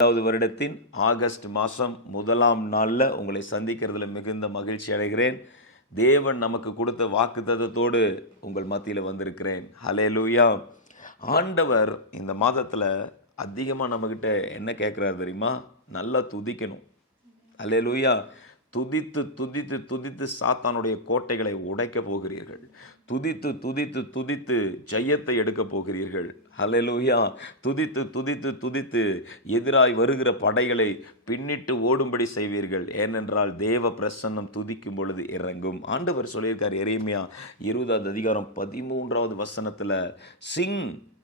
வருடத்தின் ஆகஸ்ட் மாதம் 1ஆம் நாளில் உங்களை சந்திக்கிறதுல மிகுந்த மகிழ்ச்சி அடைகிறேன். தேவன் நமக்கு கொடுத்த வாக்குத்தத்தத்தோடு உங்கள் மத்தியில் வந்திருக்கிறேன். ஹல்லேலூயா. ஆண்டவர் இந்த மாதத்தில் அதிகமாக நம்மக்கிட்ட என்ன கேட்குறாரு தெரியுமா? நல்லா துதிக்கணும். ஹல்லேலூயா. துதித்து துதித்து துதித்து சாத்தானுடைய கோட்டைகளை உடைக்க போகிறீர்கள். துதித்து துதித்து துதித்து ஜெயத்தை எடுக்க போகிறீர்கள். ஹல்லேலூயா. துதித்து துதித்து துதித்து எதிராய் வருகிற படைகளை பின்னிட்டு ஓடும்படி செய்வீர்கள். ஏனென்றால் தேவ பிரசன்னம் துதிக்கும் பொழுது இறங்கும். ஆண்டவர் சொல்லியிருக்கார் எரேமியா 20வது அதிகாரம் 13வது வசனத்தில், சிங்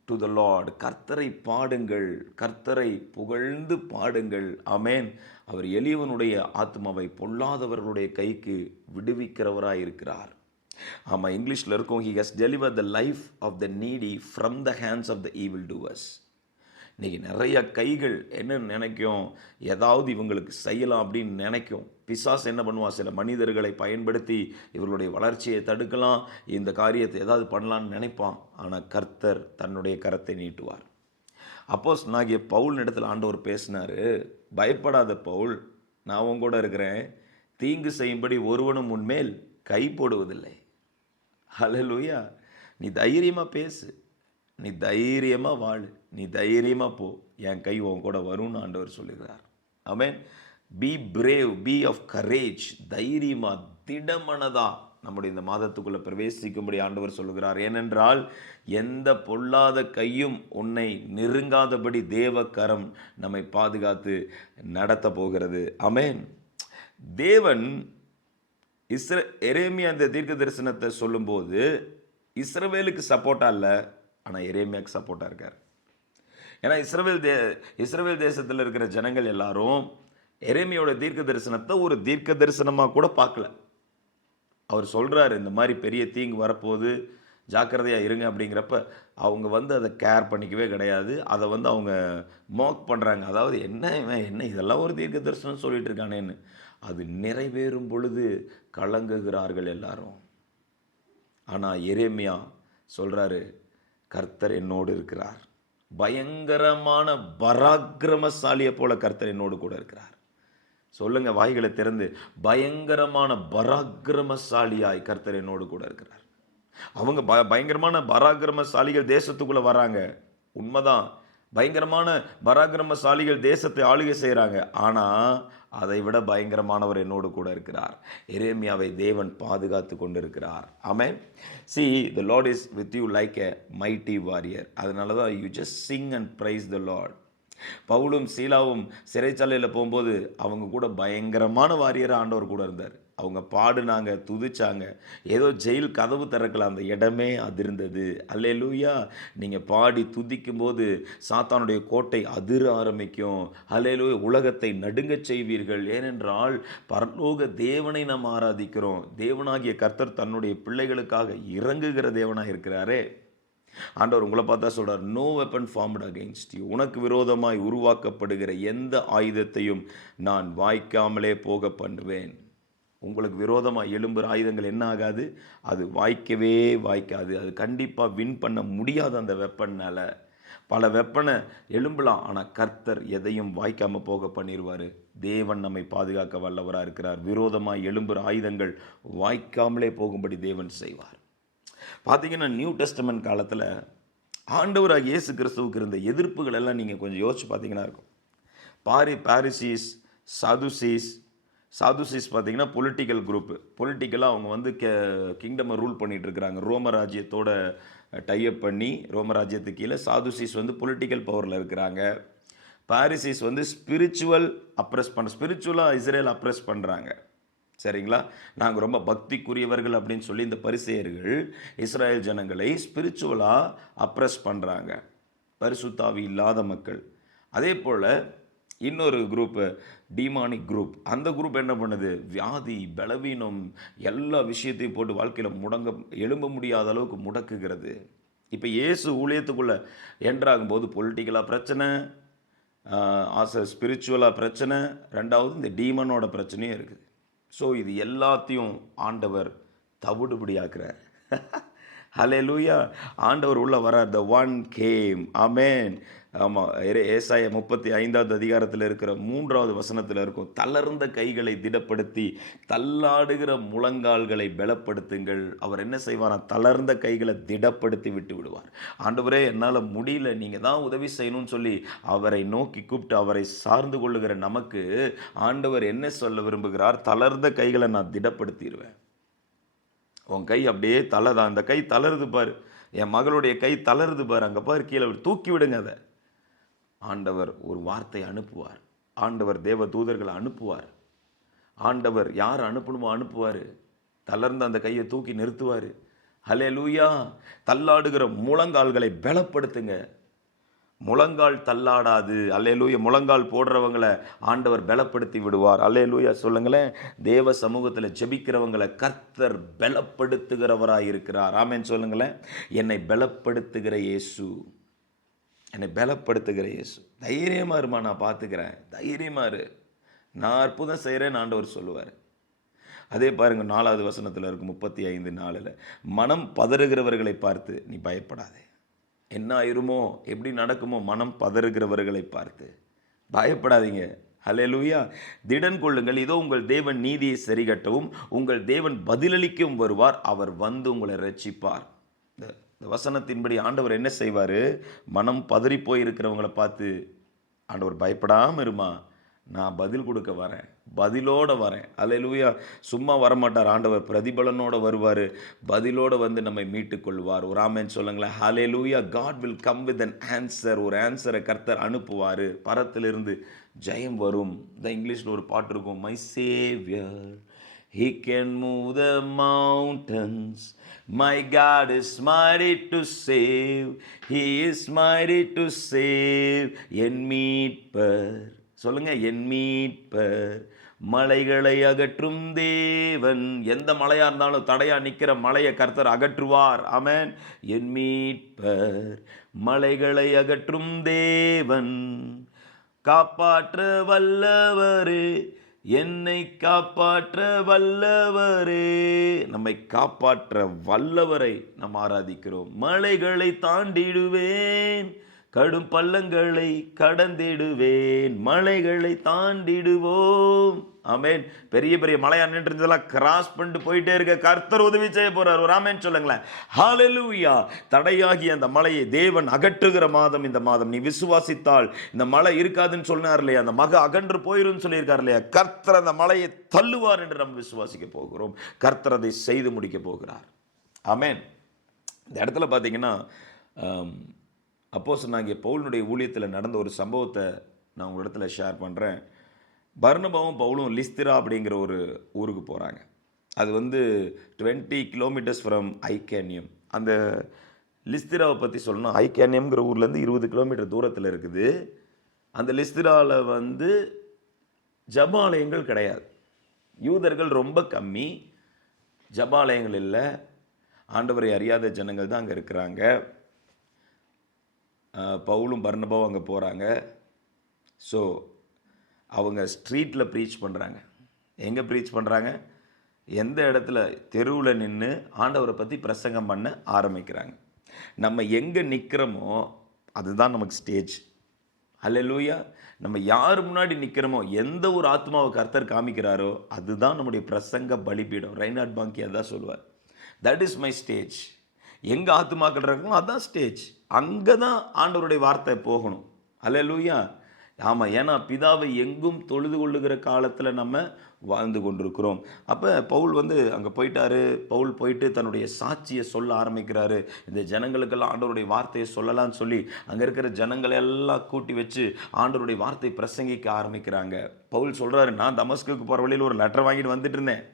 டு த லார்ட், கர்த்தரை பாடுங்கள், கர்த்தரை புகழ்ந்து பாடுங்கள். ஆமேன். அவர் எளியவனுடைய ஆத்மாவை பொல்லாதவர்களுடைய கைக்கு விடுவிக்கிறவராய் இருக்கிறார். ஆமாம், இங்கிலீஷில் இருக்கும், he has delivered the life of the needy from the hands of the evil doers. இன்றைக்கி நிறைய கைகள் என்ன நினைக்கும், ஏதாவது இவங்களுக்கு செய்யலாம் அப்படின்னு நினைக்கும். பிசாசு என்ன பண்ணுவான், சில மனிதர்களை பயன்படுத்தி இவர்களுடைய வளர்ச்சியை தடுக்கலாம், இந்த காரியத்தை ஏதாவது பண்ணலான்னு நினைப்பான். ஆனால் கர்த்தர் தன்னுடைய கரத்தை நீட்டுவார். அப்போஸ்தலனாகிய பவுல் இடத்துல ஆண்டவர் பேசினார், பயப்படாத பவுல், நான் உன் கூட இருக்கிறேன், தீங்கு செய்யும்படி ஒருவனும் உன்மேல் கை போடுவதில்லை. ஹல்லேலூயா. நீ தைரியமாக பேசு, நீ தைரியமாக வாழு, நீ தைரியமாக போ, என் கை உன் கூட வரும்னு ஆண்டவர் சொல்லுகிறார். Amen. Be brave, be of courage. தைரியமாக திடமனதா நம்முடைய இந்த மாதத்துக்குள்ளே பிரவேசிக்கும்படி ஆண்டவர் சொல்லுகிறார். ஏனென்றால் எந்த பொல்லாத கையும் உன்னை நெருங்காதபடி தேவக்கரம் நம்மை பாதுகாத்து நடத்த போகிறது. ஆமென். தேவன் எரேமியா அந்த தீர்க்க தரிசனத்தை சொல்லும்போது இஸ்ரவேலுக்கு சப்போர்ட்டாக இல்லை, ஆனால் எரேமியாவுக்கு சப்போர்ட்டாக இருக்கார். ஏன்னா இஸ்ரவேல் தேசத்தில் இருக்கிற ஜனங்கள் எல்லாரும் எரேமியாவோட தீர்க்க தரிசனத்தை ஒரு தீர்க்க தரிசனமாக கூட பார்க்கல. அவர் சொல்கிறாரு, இந்த மாதிரி பெரிய தீங்கு வரப்போகுது, ஜாக்கிரதையாக இருங்க அப்படிங்கிறப்ப அவங்க அதை கேர் பண்ணிக்கவே கிடையாது. அதை அவங்க மாக் பண்ணுறாங்க. அதாவது என்ன இதெல்லாம் ஒரு தீர்க்க தரிசனம் சொல்லிட்டு இருக்கானேன்னு. அது நிறைவேறும் பொழுது கலங்குகிறார்கள் எல்லாரும். ஆனால் எரேமியா சொல்கிறாரு, கர்த்தர் என்னோடு இருக்கிறார், பயங்கரமான பராக்கிரமசாலியை போல கர்த்தர் என்னோடு கூட இருக்கிறார். சொல்லுங்க வாய்களை திறந்து, பயங்கரமான பராக்கிரமசாலியாய் கர்த்தர் என்னோடு கூட இருக்கிறார். அவங்க பயங்கரமான பராக்கிரமசாலிகள் தேசத்துக்குள்ள வராங்க, உண்மைதான். பயங்கரமான பராக்கிரமசாலிகள் தேசத்தை ஆளுகை செய்கிறாங்க. ஆனால் அதை விட பயங்கரமானவர் என்னோடு கூட இருக்கிறார். எரேமியாவை தேவன் பாதுகாத்து கொண்டிருக்கிறார். ஆமென். See, the Lord is with you like a mighty warrior. அதனால தான் you just sing and praise the Lord. பவுலும் சீலாவும் சிறைச்சாலையில் போகும்போது அவங்க கூட பயங்கரமான வாரியராக ஆண்டவர் கூட இருந்தார். அவங்க பாடுனாங்க, துதிச்சாங்க. ஏதோ ஜெயில் கதவு திறக்கலாம், அந்த இடமே அதிர்ந்தது. அல்லேலூயா. நீங்கள் பாடி துதிக்கும் போது சாத்தானுடைய கோட்டை அதிர ஆரம்பிக்கும். அல்லேலூயா. உலகத்தை நடுங்கச் செய்வீர்கள். ஏனென்றால் பரலோக தேவனை நாம் ஆராதிக்கிறோம். தேவனாகிய கர்த்தர் தன்னுடைய பிள்ளைகளுக்காக இறங்குகிற தேவனாக இருக்கிறாரே. ஆண்டவர் உங்களை பார்த்தா சொல்கிறார், no weapon formed against you. உனக்கு விரோதமாய் உருவாக்கப்படுகிற எந்த ஆயுதத்தையும் நான் வாய்க்காமலே போக பண்ணுவேன். உங்களுக்கு விரோதமாக எழும்புகிற ஆயுதங்கள் என்ன ஆகாது, அது வாய்க்கவே வாய்க்காது. அது கண்டிப்பாக வின் பண்ண முடியாது. அந்த வெப்பனால் பல வெப்பனை எழும்பலாம், ஆனால் கர்த்தர் எதையும் வாய்க்காமல் போக பண்ணிடுவார். தேவன் நம்மை பாதுகாக்க வல்லவராக இருக்கிறார். விரோதமாக எழும்புகிற ஆயுதங்கள் வாய்க்காமலே போகும்படி தேவன் செய்வார். பார்த்தீங்கன்னா, நியூ டெஸ்டமென்ட் காலத்தில் ஆண்டவராக இயேசு கிறிஸ்துவுக்கு இருந்த எதிர்ப்புகள் எல்லாம் நீங்கள் கொஞ்சம் யோசிச்சு பார்த்தீங்கன்னா இருக்கும். பாரிசீஸ், சாதுசீஸ் பார்த்தீங்கன்னா பொலிட்டிக்கல் குரூப்பு. பொலிட்டிக்கலாக அவங்க கிங்டமை ரூல் பண்ணிகிட்டு இருக்கிறாங்க. ரோம ராஜ்யத்தோட டைப் பண்ணி ரோம ராஜ்யத்துக்கு கீழே சாதுசீஸ் பொலிட்டிக்கல் பவரில் இருக்கிறாங்க. பாரிசீஸ் ஸ்பிரிச்சுவலாக இஸ்ரேல் அப்ரெஸ் பண்ணுறாங்க. சரிங்களா? நாங்கள் ரொம்ப பக்திக்குரியவர்கள் அப்படின்னு சொல்லி இந்த பரிசேயர்கள் இஸ்ரேல் ஜனங்களை ஸ்பிரிச்சுவலாக அப்ரெஸ் பண்ணுறாங்க, பரிசுத்தாவி இல்லாத மக்கள். அதே போல் இன்னொரு குரூப்பு, டீமானிக் குரூப். அந்த குரூப் என்ன பண்ணுது, வியாதி, பலவீனம், எல்லா விஷயத்தையும் போட்டு வாழ்க்கையில் எழும்ப முடியாத அளவுக்கு முடக்குகிறது. இப்போ இயேசு ஊழியத்துக்குள்ளே என்ட்ராகும்போது பொலிட்டிக்கலாக பிரச்சனை, ஸ்பிரிச்சுவலாக பிரச்சனை, ரெண்டாவது இந்த டீமனோட பிரச்சனையும் இருக்குது. ஸோ இது எல்லாத்தையும் ஆண்டவர் தவிடுபடி ஆக்குறார். ஹல்லேலூயா. ஆண்டவர் உள்ள வரார். the one came. ஆமென். ஆமாம், ஏசாயா 35வது அதிகாரத்தில் இருக்கிற 3வது வசனத்தில் இருக்கும், தளர்ந்த கைகளை திடப்படுத்தி தள்ளாடுகிற முழங்கால்களை பலப்படுத்துங்கள். அவர் என்ன செய்வார்? தளர்ந்த கைகளை திடப்படுத்தி விட்டு விடுவார். ஆண்டவரே என்னால் முடியல, நீங்கள் தான் உதவி செய்யணும்னு சொல்லி அவரை நோக்கி கூப்பிட்டு அவரை சார்ந்து கொள்ளுகிற நமக்கு ஆண்டவர் என்ன சொல்ல விரும்புகிறார்? தளர்ந்த கைகளை நான் திடப்படுத்திடுவேன். உன் கை அப்படியே தளதான், அந்த கை தளருது பாரு, என் மகளுடைய கை தளருது பாரு, அங்கே பாரு, கீழே தூக்கி விடுங்க அதை. ஆண்டவர் ஒரு வார்த்தை அனுப்புவார். ஆண்டவர் தேவ தூதர்களை அனுப்புவார். ஆண்டவர் யார் அனுப்பணுமோ அனுப்புவார். தளர்ந்த அந்த கையை தூக்கி நிறுத்துவார். ஹல்லேலூயா. தள்ளாடுகிற முழங்கால்களை பலப்படுத்துங்க. முழங்கால் தள்ளாடாது. அல்லேலூயா. முழங்கால் போடுறவங்களை ஆண்டவர் பலப்படுத்தி விடுவார். அல்லேலூயா சொல்லுங்களேன். தேவ சமூகத்தில் ஜெபிக்கிறவங்களை கர்த்தர் பலப்படுத்துகிறவராக இருக்கிறார். ஆமென் சொல்லுங்களேன். என்னை பலப்படுத்துகிற இயேசு, என்னை பலப்படுத்துகிற இயேசு. தைரியமாக இருமா, நான் பார்த்துக்கிறேன், தைரியமாக இரு, நான் அற்புதம் செய்கிறேன்னு ஆண்டவர் சொல்லுவார். அதே பாருங்கள், 4வது வசனத்தில் இருக்கும் 35:4, மனம் பதறுகிறவர்களை பார்த்து நீ பயப்படாதே. என்ன ஆயிருமோ, எப்படி நடக்குமோ, மனம் பதறுகிறவர்களை பார்த்து பயப்படாதீங்க. ஹல்லேலூயா. திடன் கொள்ளுங்கள், இதோ உங்கள் தேவன் நீதியை சரிகட்டவும் உங்கள் தேவன் பதிலளிக்கவும் வருவார், அவர் வந்து உங்களை ரட்சிப்பார். இந்த வசனத்தின்படி ஆண்டவர் என்ன செய்வார்? மனம் பதறி போயிருக்கிறவங்களை பார்த்து ஆண்டவர் பயப்படாமல் இருமா, நான் பதில் கொடுக்க வரேன், பதிலோடு வரேன். அல்லேலூயா. சும்மா வரமாட்டார் ஆண்டவர், பிரதிபலனோடு வருவார், பதிலோடு வந்து நம்மை மீட்டு கொள்வார். ஒரு ஆமென் சொல்லுங்களேன். Hallelujah. God will come with an answer. ஒரு ஆன்சரை கர்த்தர் அனுப்புவார். பரத்திலிருந்து ஜெயம் வரும். இந்த இங்கிலீஷில் ஒரு பாட்டு இருக்கும், my Xavier he can move the mountains, my God is mighty to save, he is mighty to save. என் மீட்பர், சொல்லுங்க, என் மீட்பர், மலைகளை அகற்றும் தேவன். எந்த மலையா இருந்தாலும் தடையா நிற்கிற மலையை கர்த்தர் அகற்றுவார். ஆமென். என் மீட்பர், மலைகளை அகற்றும் தேவன், காப்பாற்ற வல்லவரே, என்னை காப்பாற்ற வல்லவரே. நம்மை காப்பாற்ற வல்லவரை நாம் ஆராதிக்கிறோம். மலைகளை தாண்டிடுவேன், கடும் பள்ளங்களை கடந்திடுவேன், மலைகளை தாண்டிடுவோம். ஆமென். பெரிய பெரிய மலையா நின்றுலாம் கிராஸ் பண்ணிட்டு போயிட்டே இருக்க கர்த்தர் உதவி செய்ய போறார். ஒரு ஆமென் சொல்லுங்களேன். ஹல்லேலூயா. தடையாகி அந்த மலையை தேவன் அகற்றுகிற மாதம் இந்த மாதம். நீ விசுவாசித்தால் இந்த மலை இருக்காதுன்னு சொன்னார் இல்லையா, அந்த மக அகன்று போயிரும் சொல்லியிருக்கார் இல்லையா, கர்த்தர் அந்த மலையை தள்ளுவார் என்று நம்ம விசுவாசிக்க போகிறோம். கர்த்தர் அதை செய்து முடிக்க போகிறார். ஆமென். இந்த இடத்துல பார்த்தீங்கன்னா, அப்போஸ்தலனாகிய பவுலினுடைய ஊழியத்தில் நடந்த ஒரு சம்பவத்தை நான் உங்களிடத்துல ஷேர் பண்ணுறேன். பர்னபாவும் பவுலும் லிஸ்திரா அப்படிங்கிற ஒரு ஊருக்கு போகிறாங்க. அது 20 கிலோமீட்டர்ஸ் ஃப்ரம் ஐகேனியம். அந்த லிஸ்திராவை பற்றி சொல்லணும், ஐகேனியம்ங்கிற ஊர்லேருந்து 20 கிலோமீட்டர் தூரத்தில் இருக்குது. அந்த லிஸ்திராவில் ஜபாலயங்கள் கிடையாது, யூதர்கள் ரொம்ப கம்மி, ஜபாலயங்கள் இல்லை, ஆண்டவரை அறியாத ஜனங்கள் தான் அங்கே இருக்கிறாங்க. பவுலும் பர்னபாவும் அங்கே போகிறாங்க. ஸோ அவங்க ஸ்ட்ரீட்டில் ப்ரீச் பண்ணுறாங்க. எங்கே ப்ரீச் பண்ணுறாங்க? எந்த இடத்துல? தெருவில் நின்று ஆண்டவரை பற்றி பிரசங்கம் பண்ண ஆரம்பிக்கிறாங்க. நம்ம எங்கே நிற்கிறோமோ அதுதான் நமக்கு ஸ்டேஜ். ஹல்லேலூயா. நம்ம யார் முன்னாடி நிற்கிறோமோ, எந்த ஒரு ஆத்மாவை கர்த்தர் காமிக்கிறாரோ அதுதான் நம்முடைய பிரசங்க பலிபீடம். ரைனார்ட் பாங்கி அதான் சொல்லுவார், தட் இஸ் மை ஸ்டேஜ். எங்கே ஆத்மாக்கள் இருக்கணும் அதுதான் ஸ்டேஜ். அங்கே தான் ஆண்டவருடைய வார்த்தை போகணும். ஹல்லேலூயா. ஆமாம். ஏன்னா பிதாவை எங்கும் தொழுது கொள்ளுகிற காலத்தில் நம்ம வாழ்ந்து கொண்டிருக்கிறோம். அப்போ பவுல் அங்கே போயிட்டாரு. பவுல் போயிட்டு தன்னுடைய சாட்சியை சொல்ல ஆரம்பிக்கிறாரு. இந்த ஜனங்களுக்கெல்லாம் ஆண்டவருடைய வார்த்தையை சொல்லலான்னு சொல்லி அங்கே இருக்கிற ஜனங்களை எல்லாம் கூட்டி வச்சு ஆண்டவருடைய வார்த்தை பிரசங்கிக்க ஆரம்பிக்கிறாங்க. பவுல் சொல்கிறாரு, நான் தமஸ்குக்கு போகிற வழியில் ஒரு லெட்டர் வாங்கிட்டு வந்துட்டு இருந்தேன்.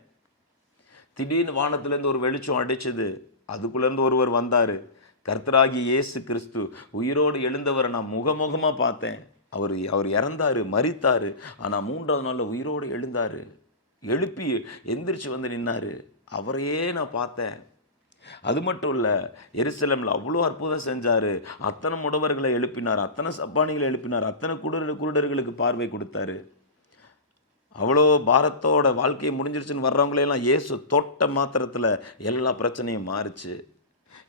திடீர்னு வானத்துலேருந்து ஒரு வெளிச்சம் அடிச்சுது. அதுக்குள்ளேருந்து ஒருவர் வந்தார். கர்த்தராகிய இயேசு கிறிஸ்து உயிரோடு எழுந்தவரை நான் முகமுகமாக பார்த்தேன். அவர் இறந்தார், மரித்தார், ஆனால் 3வது நாளில் உயிரோடு எழுந்தார். எழுப்பி எந்திரிச்சு நின்னார். அவரையே நான் பார்த்தேன். அது மட்டும் இல்லை, எருசலேமில் அவ்வளோ அற்புதம் செஞ்சார். அத்தனை முடவர்களை எழுப்பினார், அத்தனை சப்பானிகளை எழுப்பினார், அத்தனை குருடர்களுக்கு பார்வை கொடுத்தாரு. அவ்வளோ பாரத்தோட வாழ்க்கையை முடிஞ்சிருச்சுன்னு வர்றவங்களையெல்லாம் இயேசு தொட்ட மாத்திரத்தில் எல்லா பிரச்சனையும் மாறிச்சு.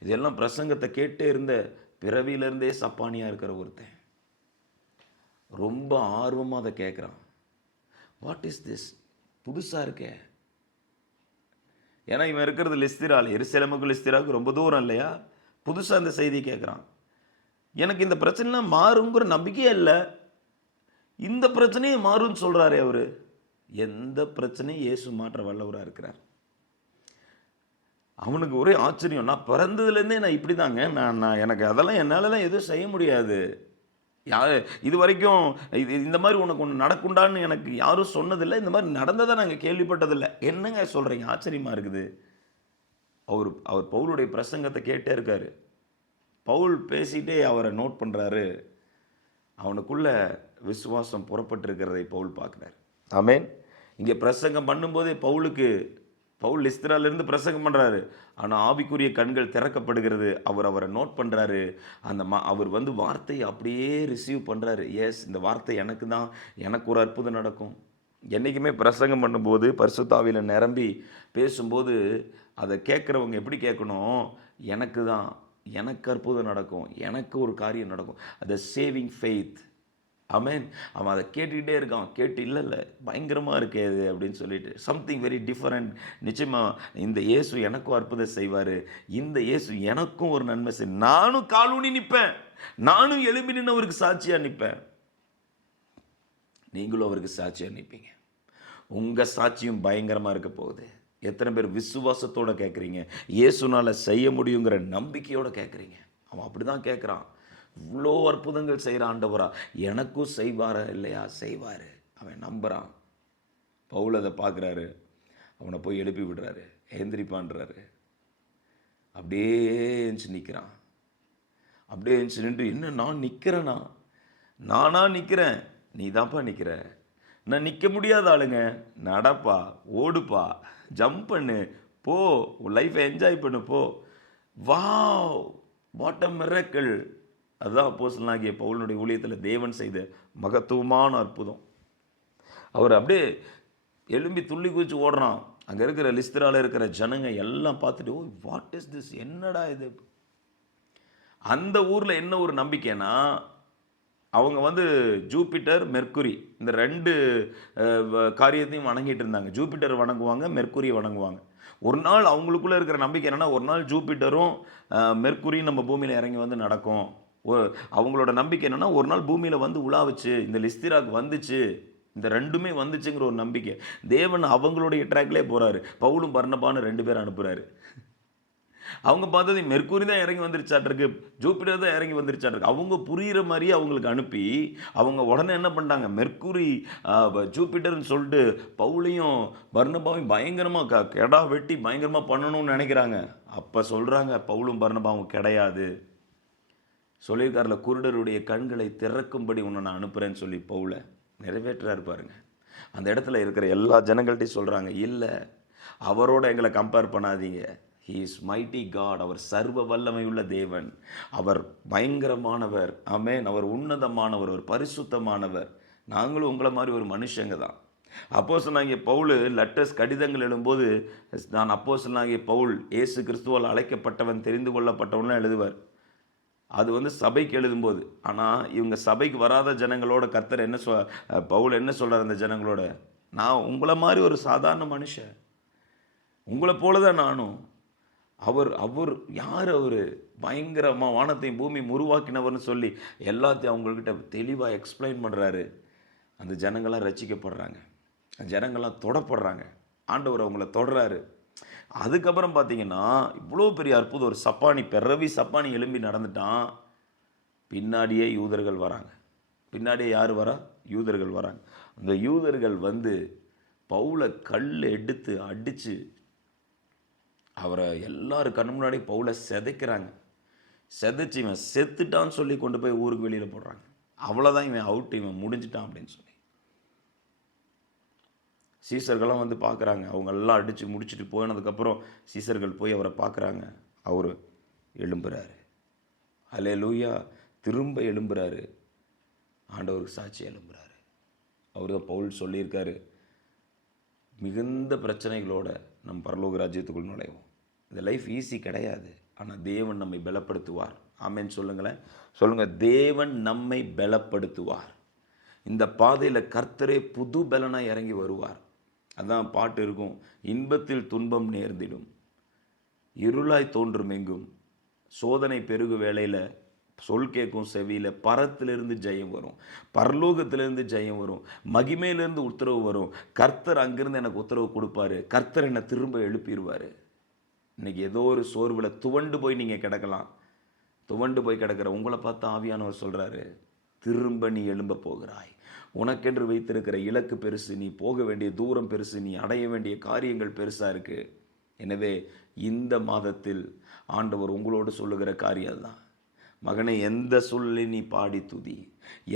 இதெல்லாம் பிரசங்கத்தை கேட்டே இருந்த பிறவியிலேருந்தே சப்பானியாக இருக்கிற ஒருத்தன் ரொம்ப ஆர்வமாக அதை கேட்குறான். வாட் இஸ் திஸ், புதுசாக இருக்கே. ஏன்னா இவன் இருக்கிறது லிஸ்திரால், எருசலேமுக்கு லிஸ்திராவுக்கு ரொம்ப தூரம் இல்லையா. புதுசாக அந்த செய்தி கேட்குறான். எனக்கு இந்த பிரச்சனைலாம் மாறுங்கிற நம்பிக்கையே இல்லை, இந்த பிரச்சனையே மாறும்னு சொல்கிறாரே அவர். எந்த பிரச்சனையும் இயேசு மாற்ற வல்லவராக இருக்கிறார். அவனுக்கு ஒரே ஆச்சரியம். நான் பிறந்ததுலேருந்தே நான் இப்படி தாங்க, நான் எனக்கு அதெல்லாம் என்னாலலாம் எதுவும் செய்ய முடியாது. இது வரைக்கும் இந்த மாதிரி உனக்கு ஒன்று நடக்குண்டான்னு எனக்கு யாரும் சொன்னதில்லை, இந்த மாதிரி நடந்ததை நாங்கள் கேள்விப்பட்டதில்லை. என்னங்க சொல்கிறீங்க, ஆச்சரியமாக இருக்குது. அவர் பவுலுடைய பிரசங்கத்தை கேட்டே இருக்காரு. பவுல் பேசிகிட்டே அவரை நோட் பண்ணுறாரு. அவனுக்குள்ள விசுவாசம் புறப்பட்டிருக்கிறதை பவுல் பார்க்குறாரு. ஆமேன். இங்கே பிரசங்கம் பண்ணும்போதே பவுல் லிஸ்திராலிருந்து பிரசங்கம் பண்ணுறாரு. ஆனால் ஆவிக்குரிய கண்கள் திறக்கப்படுகிறது. அவரை நோட் பண்ணுறாரு. அவர் வார்த்தையை அப்படியே ரிசீவ் பண்ணுறாரு. எஸ், இந்த வார்த்தை எனக்கு தான், எனக்கு ஒரு அற்புதம் நடக்கும். என்றைக்குமே பிரசங்கம் பண்ணும்போது பரிசுத்தாவியில் நிரம்பி பேசும்போது அதை கேட்குறவங்க எப்படி கேட்கணும், எனக்கு தான், எனக்கு அற்புதம் நடக்கும், எனக்கு ஒரு காரியம் நடக்கும். அது சேவிங் ஃபெய்த். ஆமேன். அவன் அதை கேட்டுக்கிட்டே இருக்கான். கேட்டு இல்லை பயங்கரமாக இருக்கே அது அப்படின்னு சொல்லிட்டு, சம்திங் வெரி டிஃப்ரெண்ட். நிச்சயமாக இந்த இயேசு எனக்கும் அற்புதம் செய்வார், இந்த இயேசு எனக்கும் ஒரு நன்மை செய், நானும் காலூனி நிற்பேன், நானும் எழுப்பி நின்று அவருக்கு சாட்சியாக நிற்பேன், நீங்களும் அவருக்கு சாட்சியாக நிற்பீங்க. உங்கள் சாட்சியும் பயங்கரமாக இருக்க போகுது. எத்தனை பேர் விசுவாசத்தோடு கேட்குறீங்க, இயேசுனால் செய்ய முடியுங்கிற நம்பிக்கையோடு கேட்குறீங்க. அவன் அப்படி தான் கேட்குறான். இவ்வளோ அற்புதங்கள் செய்கிற ஆண்டவரா, எனக்கும் செய்வாரா இல்லையா, செய்வார். அவன் நம்புகிறான். பவுல் அதை பார்க்குறாரு. அவனை போய் எழுப்பி விடுறாரு, ஏந்திரிப்பான்றாரு. அப்படியே எழுந்துச்சு நிற்கிறான். அப்படியே எழுந்துச்சு நின்று, என்ன நான் நிற்கிறேன்னா, நானா நிற்கிறேன், நீ தான்ப்பா நிற்கிற, நான் நிற்க முடியாத ஆளுங்க, நடப்பா, ஓடுப்பா, ஜம்ப் பண்ணு, போ, உன் லைஃப்பை என்ஜாய் பண்ணு, போ. Wow, what a miracle. அதுதான் அப்போஸ்தலனாகிய பவுலுடைய ஊழியத்தில் தேவன் செய்த மகத்துவமான அற்புதம். அவர் அப்படியே எழும்பி துள்ளி குதிச்சு ஓடுறான். அங்கே இருக்கிற லிஸ்திரால இருக்கிற ஜனங்க எல்லாம் பார்த்துட்டு, ஓ வாட் இஸ் திஸ், என்னடா இது. அந்த ஊரில் என்ன ஒரு நம்பிக்கைன்னா, அவங்க ஜூபிட்டர் மெர்க்குரி இந்த ரெண்டு காரியத்தையும் வணங்கிட்டு இருந்தாங்க. ஜூபிட்டர் வணங்குவாங்க, மெர்க்குரியை வணங்குவாங்க. ஒரு நாள் அவங்களுக்குள்ளே இருக்கிற நம்பிக்கை என்னென்னா, ஒரு நாள் ஜூபிட்டரும் மெர்க்குரியும் நம்ம பூமியில் இறங்கி நடக்கும். அவங்களோட நம்பிக்கை என்னென்னா, ஒரு நாள் பூமியில் உலாவுச்சு, இந்த லிஸ்திராக்கு வந்துச்சு, இந்த ரெண்டுமே வந்துச்சுங்கிற ஒரு நம்பிக்கை. தேவன் அவங்களுடைய ட்ராக்லேயே போகிறாரு. பவுலும் பர்னபான்னு 2 பேர் அனுப்புகிறாரு. அவங்க பார்த்தது மெர்க்குரி தான் இறங்கி வந்துருச்சாட்டிருக்கு, ஜூபிட்டர் தான் இறங்கி வந்துருச்சாட்டிருக்கு. அவங்க புரிகிற மாதிரியே அவங்களுக்கு அனுப்பி, அவங்க உடனே என்ன பண்ணிட்டாங்க, மெர்க்குரி ஜூபிட்டர்னு சொல்லிட்டு பவுலையும் பர்னபாவையும் பயங்கரமாக கெடா வெட்டி பயங்கரமாக பண்ணணும்னு நினைக்கிறாங்க. அப்போ சொல்கிறாங்க, பவுலும் பர்னபாவும் கிடையாது, சொல்லியிருக்காருல, குருடருடைய கண்களை திறக்கும்படி உன்னை நான் அனுப்புகிறேன்னு சொல்லி பவுலை நிறைவேற்றாரு பாருங்க. அந்த இடத்துல இருக்கிற எல்லா ஜனங்கள்ட்டையும் சொல்கிறாங்க, இல்லை அவரோட எங்களை கம்பேர் பண்ணாதீங்க, ஹீ இஸ் மைட்டி காட், அவர் சர்வ வல்லமை உள்ள தேவன், அவர் பயங்கரமானவர், ஆமேன், அவர் உன்னதமானவர், ஒரு பரிசுத்தமானவர், நாங்களும் உங்களை மாதிரி ஒரு மனுஷங்க தான். அப்போஸ்தலனாகிய பவுல் லெட்டர்ஸ் கடிதங்கள் எழுதும்போது, நான் அப்போஸ்தலனாகிய பவுல் இயேசு கிறிஸ்துவால் அழைக்கப்பட்டவன், தெரிந்து கொள்ளப்பட்டவன்லாம் எழுதுவார். அது சபைக்கு எழுதும்போது. ஆனால் இவங்க சபைக்கு வராத ஜனங்களோட கர்த்தர் பவுல் என்ன சொல்கிறார் அந்த ஜனங்களோட, நான் உங்களை மாதிரி ஒரு சாதாரண மனுஷன், உங்களை போல தான் நானும். அவர் யார், அவர் பயங்கரமாக வானத்தையும் பூமி உருவாக்கினவர்னு சொல்லி எல்லாத்தையும் அவங்கக்கிட்ட தெளிவாக எக்ஸ்பிளைன் பண்ணுறாரு. அந்த ஜனங்கள்லாம் ரசிக்கப்படுறாங்க, ஜனங்கள்லாம் தொடப்படுறாங்க, ஆண்டவர் அவங்கள தொடராரு. அதுக்கப்புறம் பார்த்தீங்கன்னா, இவ்வளோ பெரிய அற்புதம், ஒரு சப்பானி, பிறவி சப்பானி எழும்பி நடந்துட்டான். பின்னாடியே யூதர்கள் வராங்க. பின்னாடியே யார் வரா, யூதர்கள் வராங்க. அந்த யூதர்கள் பவுலை கல் எடுத்து அடித்து அவரை எல்லாரும் கண்ணு முன்னாடி பவுலை செதைக்கிறாங்க. செதைச்சு இவன் செத்துட்டான்னு சொல்லி கொண்டு போய் ஊருக்கு வெளியில் போடுறாங்க. அவ்வளோதான், இவன் அவுட், இவன் முடிஞ்சிட்டான் அப்படின்னு சொல்லி. சீசர்கள்லாம் பார்க்குறாங்க. அவங்க எல்லாம் அடித்து முடிச்சுட்டு போனதுக்கப்புறம் சீசர்கள் போய் அவரை பார்க்குறாங்க. அவர் எழும்புறாரு. அல்லேலூயா, திரும்ப எழும்புறாரு, ஆண்டவருக்கு சாட்சி எழும்புறாரு. அவர் தான் பவுல் சொல்லியிருக்காரு, மிகுந்த பிரச்சனைகளோட நம் பரலோக ராஜ்யத்துக்குள் நுழைவோம். இந்த லைஃப் ஈஸி கிடையாது. ஆனால் தேவன் நம்மை பலப்படுத்துவார். ஆமென் சொல்லுங்களேன். சொல்லுங்கள், தேவன் நம்மை பலப்படுத்துவார். இந்த பாதையில் கர்த்தரே புது பலனாக இறங்கி வருவார். அதான் பாட்டு இருக்கும், இன்பத்தில் துன்பம் நேர்ந்திடும், இருளாய் தோன்றும் எங்கும், சோதனை பெருகு வேளையில் சொல் கேட்கும் செவியில், பரத்திலிருந்து ஜெயம் வரும், பரலோகத்திலிருந்து ஜெயம் வரும், மகிமையிலிருந்து உத்தரவு வரும். கர்த்தர் அங்கிருந்து எனக்கு உத்தரவு கொடுப்பாரு, கர்த்தர் என்னை திரும்ப எழுப்பிடுவார். இன்னைக்கு ஏதோ ஒரு சோர்வில் துவண்டு போய் நீங்கள் கிடக்கலாம். துவண்டு போய் கிடக்கிற உங்களை பார்த்து ஆவியானவர் சொல்கிறாரு, திரும்ப நீ எழும்ப போகிறாய். உனக்கென்று வைத்திருக்கிற இலக்கு பெருசு, நீ போக வேண்டிய தூரம் பெருசு, நீ அடைய வேண்டிய காரியங்கள் பெருசாக இருக்குது. எனவே இந்த மாதத்தில் ஆண்டவர் உங்களோடு சொல்லுகிற காரியம் தான், மகனை எந்த சூழ்நிலை நீ பாடி துதி.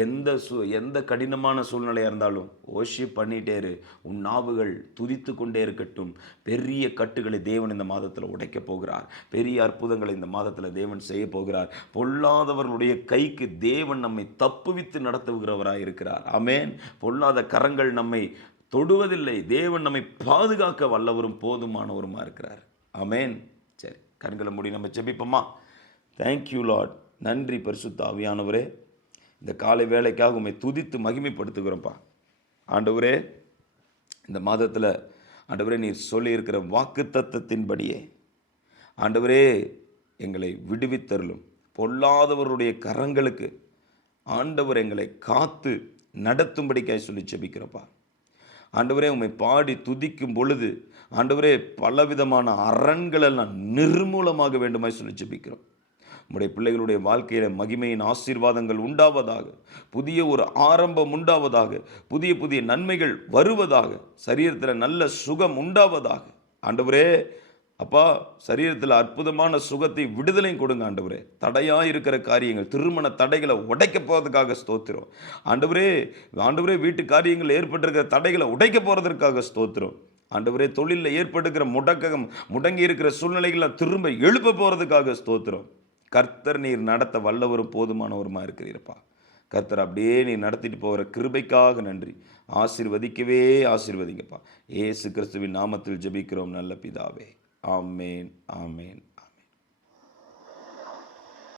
எந்த கடினமான சூழ்நிலையாக இருந்தாலும் ஓஷிப் பண்ணிட்டே இரு. உன் நாவுகள் துதித்து கொண்டே இருக்கட்டும். பெரிய கட்டுகளை தேவன் இந்த மாதத்தில் உடைக்கப் போகிறார். பெரிய அற்புதங்களை இந்த மாதத்தில் தேவன் செய்ய போகிறார். பொல்லாதவர்களுடைய கைக்கு தேவன் நம்மை தப்புவித்து நடத்துகிறவராக இருக்கிறார். ஆமென். பொல்லாத கரங்கள் நம்மை தொடுவதில்லை. தேவன் நம்மை பாதுகாக்க வல்லவரும் போதுமானவருமா இருக்கிறார். ஆமென். சரி, கண்களை மூடி நம்ம ஜெபிப்போமா? Thank you Lord. நன்றி பரிசுத்த ஆவியானவரே. இந்த காலை வேலைக்காக உம்மை துதித்து மகிமைப்படுத்துகிறோம்ப்பா. ஆண்டவரே, இந்த மாதத்தில் ஆண்டவரே நீர் சொல்லியிருக்கிற வாக்கு தத்தத்தின்படியே ஆண்டவரே எங்களை விடுவித்தருளும். பொல்லாதவருடைய கரங்களுக்கு ஆண்டவர் எங்களை காத்து நடத்தும்படிக்காய் சொல்லி ஜெபிக்கிறோம்ப்பா. ஆண்டவரே, உம்மை பாடி துதிக்கும் பொழுது ஆண்டவரே பலவிதமான அரண்களெல்லாம் நிர்மூலமாக வேண்டுமாய் சொல்லி ஜெபிக்கிறோம். உம்முடைய பிள்ளைகளுடைய வாழ்க்கையில் மகிமையின் ஆசீர்வாதங்கள் உண்டாவதாக, புதிய ஒரு ஆரம்பம் உண்டாவதாக, புதிய புதிய நன்மைகள் வருவதாக, சரீரத்தில் நல்ல சுகம் உண்டாவதாக. ஆண்டவரே அப்பா, சரீரத்தில் அற்புதமான சுகத்தை விடுதலையும் கொடுங்க ஆண்டவரே. தடையாக இருக்கிற காரியங்கள், திருமண தடைகளை உடைக்க போகிறதுக்காக ஸ்தோத்திரம் ஆண்டவரே. ஆண்டவரே, வீட்டு காரியங்கள் ஏற்பட்டிருக்கிற தடைகளை உடைக்க போகிறதற்காக ஸ்தோத்திரம் ஆண்டவரே. தொழிலில் ஏற்படுகிற முடங்கி இருக்கிற சூழ்நிலைகளை திரும்ப எழுப்ப போகிறதுக்காக ஸ்தோத்திரம். கர்த்தர் நீர் நடத்த வல்லவரும் போதுமானவருமா இருக்கிறீரப்பா. கர்த்தர் அப்படியே நீர் நடத்திட்டு போகிற கிருபைக்காக நன்றி. ஆசீர்வதிக்கவே ஆசீர்வதிங்கப்பா. இயேசு கிறிஸ்துவின் நாமத்தில் ஜெபிக்கிறோம் நல்ல பிதாவே. ஆமேன், ஆமேன்.